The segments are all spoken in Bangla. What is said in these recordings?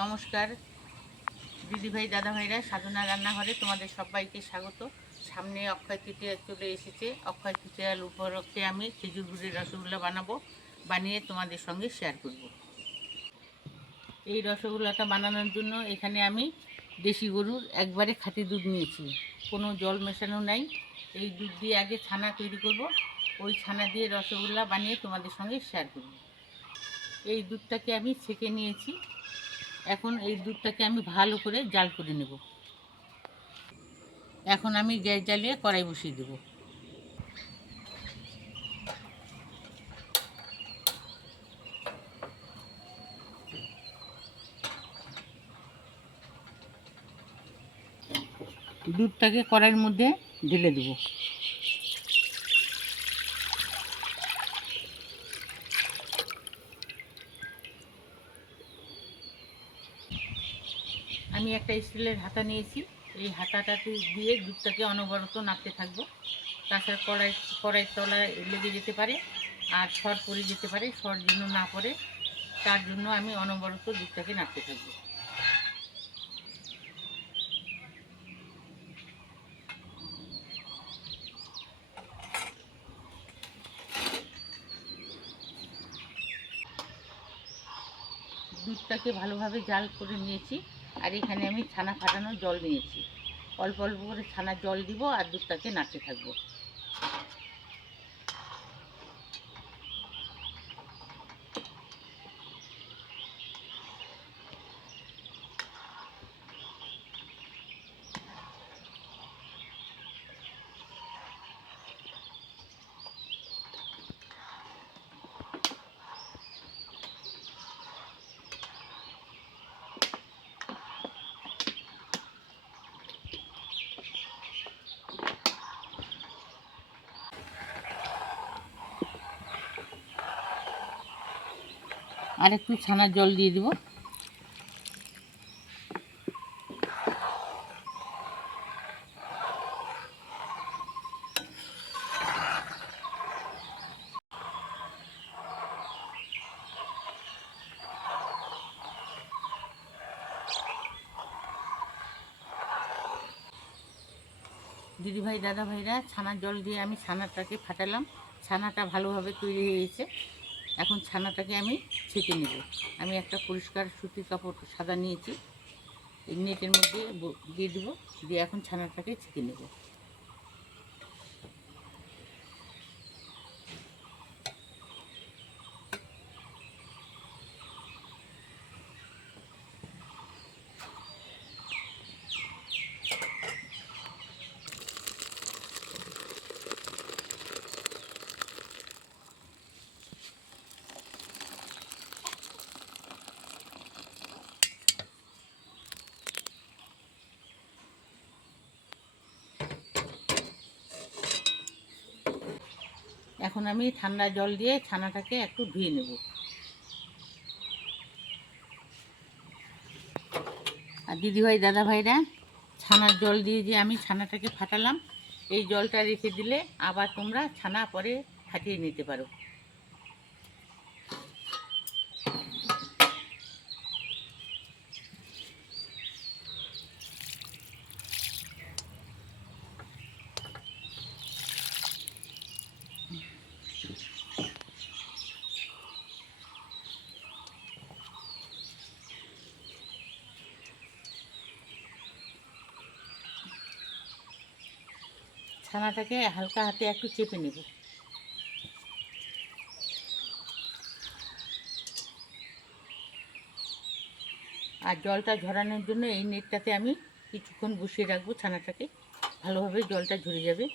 নমস্কার দিদিভাই দাদাভাইরা, সাধনা রান্নাঘরে তোমাদের সবাইকে স্বাগত। সামনে অক্ষয় তৃতীয়া চলে এসেছে। অক্ষয় তৃতীয়ার উপলক্ষে আমি খেজুর গুড়ের রসগোল্লা বানিয়ে তোমাদের সঙ্গে শেয়ার করব। এই রসগোল্লাটা বানানোর জন্য এখানে আমি দেশি গরুর একবারে খাঁটি দুধ নিয়েছি, কোনো জল মেশানো নাই। এই দুধ দিয়ে আগে ছানা তৈরি করব, ওই ছানা দিয়ে রসগোল্লা বানিয়ে তোমাদের সঙ্গে শেয়ার করব। এই দুধটাকে আমি ছেঁকে নিয়েছি। এখন এই দুধটাকে আমি ভালো করে জাল করে নেব। এখন আমি গ্যাস জ্বালিয়ে কড়াই বসিয়ে দেব। দুধটাকে কড়াইয়ের মধ্যে ঢেলে দেব। আমি একটা স্টিলের হাতা নিয়েছি, এই হাতাটাতে দিয়ে দুধটাকে অনবরত নাড়তে থাকবো। তাছাড়া কড়াইয়ের তলায় লেগে যেতে পারে আর সর পড়ে যেতে পারে, সর যেন না পড়ে তার জন্য আমি অনবরত দুধটাকে নাড়তে থাকবো। দুধটাকে ভালোভাবে জাল করে নিয়েছি, আর এখানে আমি ছানা ফাটানোর জল নিয়েছি। অল্প অল্প করে ছানার জল দিব আর দুধটাকে নাড়তে থাকবো। আর একটু ছানার জল দিয়ে দেব। দিদিভাই দাদাভাইরা, ছানার জল দিয়ে আমি ছানাটাকে ফাটালাম। ছানাটা ভালোভাবে তৈরি হয়ে গেছে। এখন ছানাটাকে আমি ছেঁকে নেব। আমি একটা পরিষ্কার সুতির কাপড় সাদা নিয়েছি, এই নেটের মধ্যে দিয়ে দেবো, দিয়ে এখন ছানাটাকে ছেঁকে নেব। এখন আমি ঠান্ডা জল দিয়ে ছানাটাকে একটু ধুয়ে নেব। আর দিদিভাই দাদাভাইরা, ছানার জল দিয়ে যে আমি ছানাটাকে ফাটালাম, এই জলটা রেখে দিলে আবার তোমরা ছানা পরে ফাটিয়ে নিতে পারো। ছানাটাকে হালকা হাতে একটু চেপে নেব। আর জলটা ঝরানোর জন্য এই নেটটাতে আমি কিছুক্ষণ বসিয়ে রাখবো ছানাটাকে, ভালোভাবে জলটা ঝরে যাবে।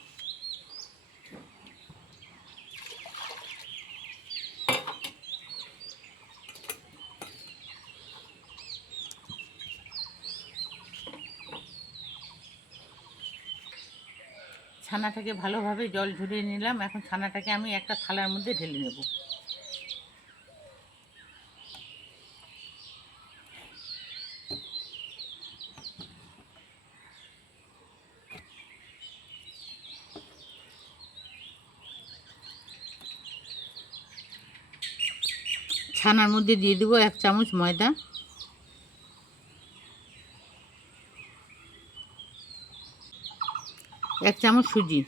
ছানাটাকে ভালোভাবে জল ঝরিয়ে নিলাম। এখন ছানাটাকে আমি একটা থালার মধ্যে ঢেলে নেব। ছানার মধ্যে দিয়ে দেবো 1 চামচ ময়দা। 1 চামচ সুজি,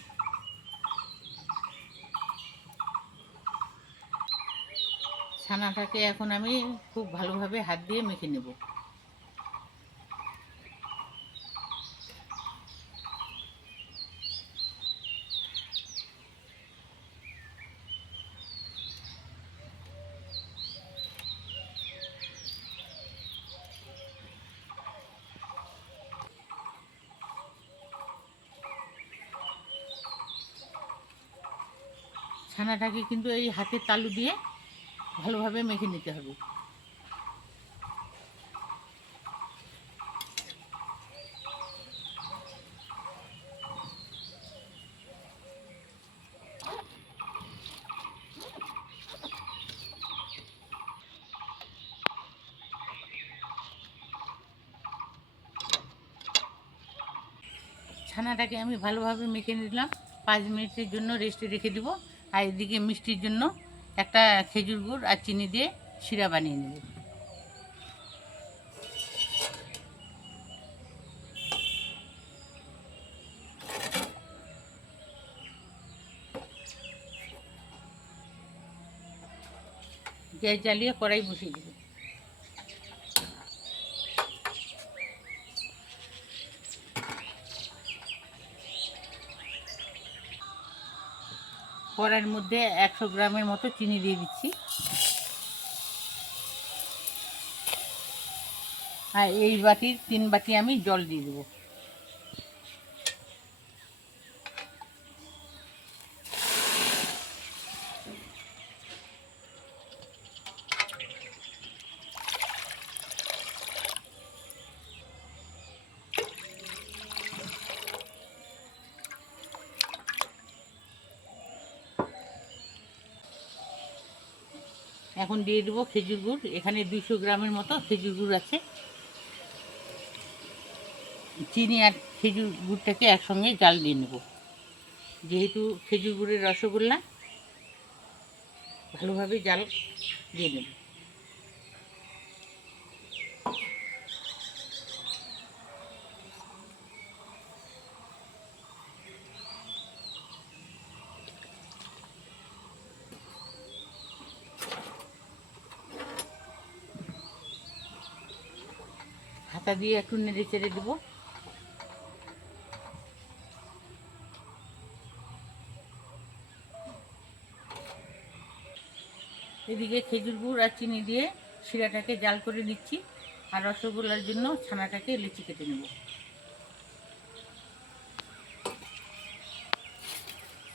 ছানাটাকে এখন আমি খুব ভালোভাবে হাত দিয়ে মেখে নেব। ছানাটাকে কিন্তু এই হাতের তালু দিয়ে ভালোভাবে মেখে নিতে হবে। ছানাটাকে আমি ভালোভাবে মেখে নিলাম। 5 মিনিটের জন্য রেস্টে রেখে দিব। আর এদিকে মিষ্টির জন্য একটা খেজুর গুড় আর চিনি দিয়ে শিরা বানিয়ে নেব। গ্যাস জ্বালিয়ে কড়াই বসিয়ে দেব। কড়াইয়ের মধ্যে 100 গ্রামের মতো চিনি দিয়ে দিচ্ছি। আর এই বাটির 3 বাটি আমি জল দিয়ে দেবো। এখন দিয়ে দেবো খেজুর গুড়। এখানে 200 গ্রামের মতো খেজুর গুড় আছে। চিনি আর খেজুর গুড়টাকে একসঙ্গে জাল দিয়ে নেব। যেহেতু খেজুর গুড়ের রসগোল্লা, ভালোভাবে জাল দিয়ে নেব। হাতা দিয়ে একটু নেড়ে চেড়ে দেবো। এদিকে খেজুর গুড় আর চিনি দিয়ে শিরাটাকে জাল করে নিচ্ছি। আর রসগোল্লার জন্য ছানাটাকে লিচি কেটে নেব।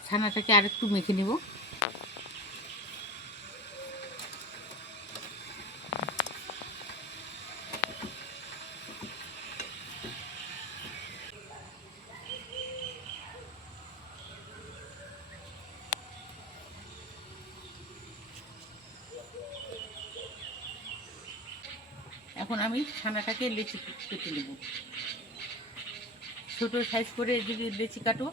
ছানাটাকে আরেকটু মেখে নেব। এখন আমি ছানাটাকে লিচি কেটে নেব। ছোটো সাইজ করে যদি লিচি কাটো,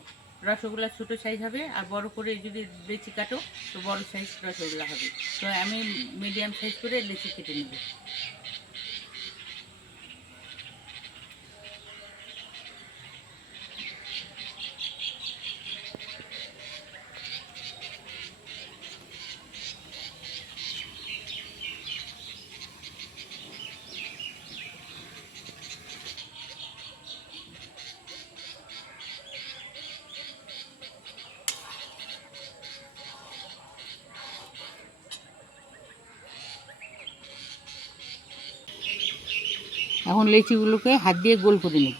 রসগোল্লা ছোটো সাইজ হবে। আর বড় করে যদি লিচি কাটো তো বড় সাইজ রসগোল্লা হবে। তো আমি মিডিয়াম সাইজ করে লিচি কেটে নেব। এখন লিচিগুলোকে হাত দিয়ে গোল করে নেব।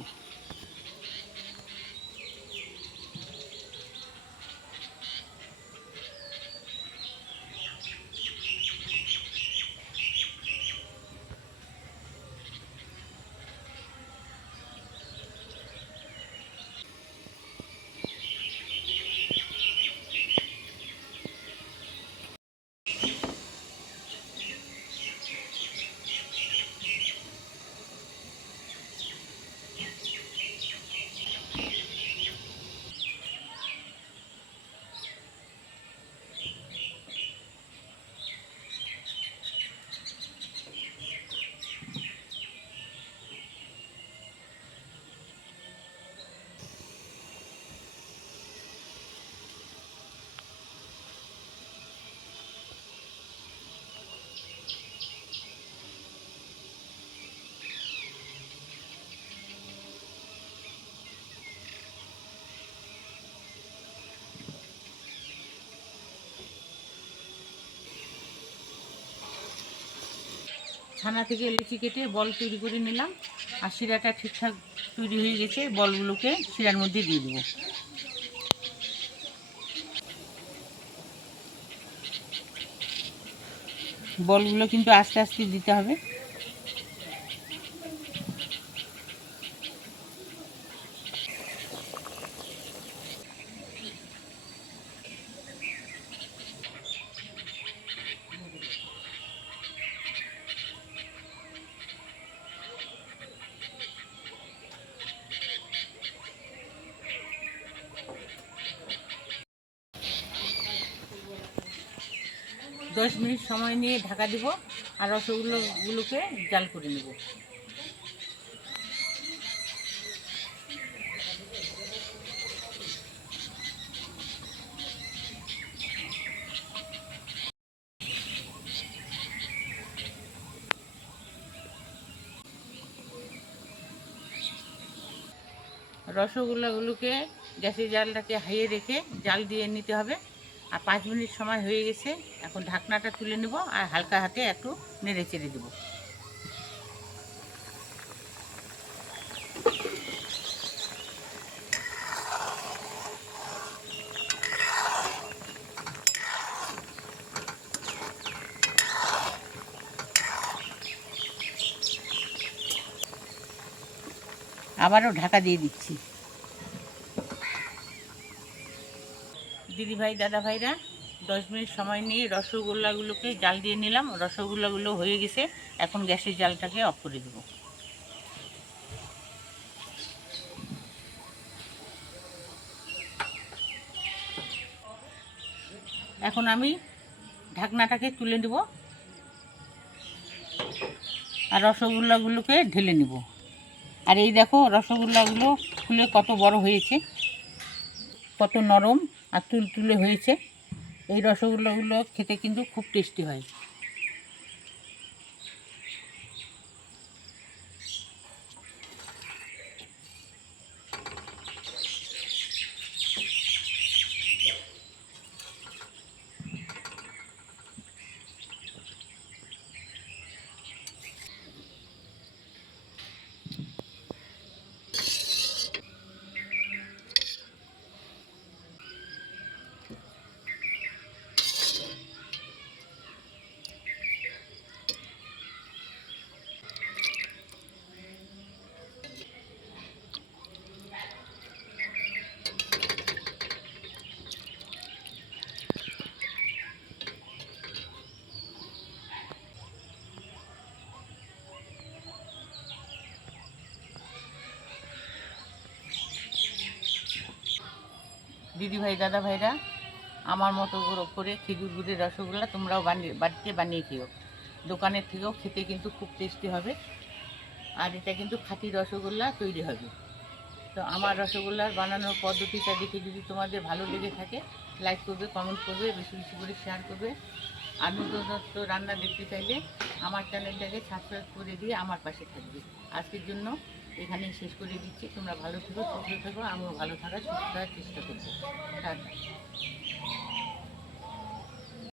ছানা থেকে লিচি কেটে বল তৈরি করে নিলাম। আর শিরাটা ঠিকঠাক তৈরি হয়ে গেছে, বলগুলোকে শিরার মধ্যে দিয়ে দেবো। বলগুলো কিন্তু আস্তে আস্তে দিতে হবে। দশ মিনিট সময় নিয়ে ঢাকা দিব আর রসগোল্লাগুলোকে জাল করে নেব। রসগোল্লাগুলোকে গ্যাসের জালটাকে হাইয়ে রেখে জাল দিয়ে নিতে হবে। আর 5 মিনিট সময় হয়ে গেছে, এখন ঢাকনাটা তুলে নেব আর হালকা হাতে একটু নেড়ে চেড়ে দেবো। আবারও ঢাকা দিয়ে দিচ্ছি। দিদিভাই দাদা ভাইরা 10 মিনিট সময় নিয়ে রসগোল্লাগুলোকে জাল দিয়ে নিলাম। রসগোল্লাগুলো হয়ে গেছে, এখন গ্যাসের জালটাকে অফ করে দেব। এখন আমি ঢাকনাটাকে তুলে নেব আর রসগোল্লাগুলোকে ঢেলে নেব। আর এই দেখো রসগোল্লাগুলো ফুলে কত বড় হয়েছে, কত নরম আর তুলতুলে হয়েছে। এই রসগোল্লাগুলো খেতে কিন্তু খুব টেস্টি হয়। দিদিভাই দাদা ভাইরা, আমার মতো করে খেজুর গুড়ের রসগোল্লা তোমরাও বাড়িতে বানিয়ে খেও। দোকানের থেকেও খেতে কিন্তু খুব টেস্টি হবে। আর এটা কিন্তু খাঁটি রসগোল্লা তৈরি হবে। তো আমার রসগোল্লার বানানোর পদ্ধতিটা দেখে যদি তোমাদের ভালো লেগে থাকে, লাইক করবে, কমেন্ট করবে, বেশি বেশি করে শেয়ার করবে। আর নতুন রান্না দেখতে চাইলে আমার চ্যানেলটাকে সাবস্ক্রাইব করে দিয়ে আমার পাশে থাকবে। আজকের জন্য এখানেই শেষ করে দিচ্ছি। তোমরা ভালো থেকো, সুস্থ থেকো, আমিও ভালো থাকার সুস্থ থাকার চেষ্টা করবো। টাটা।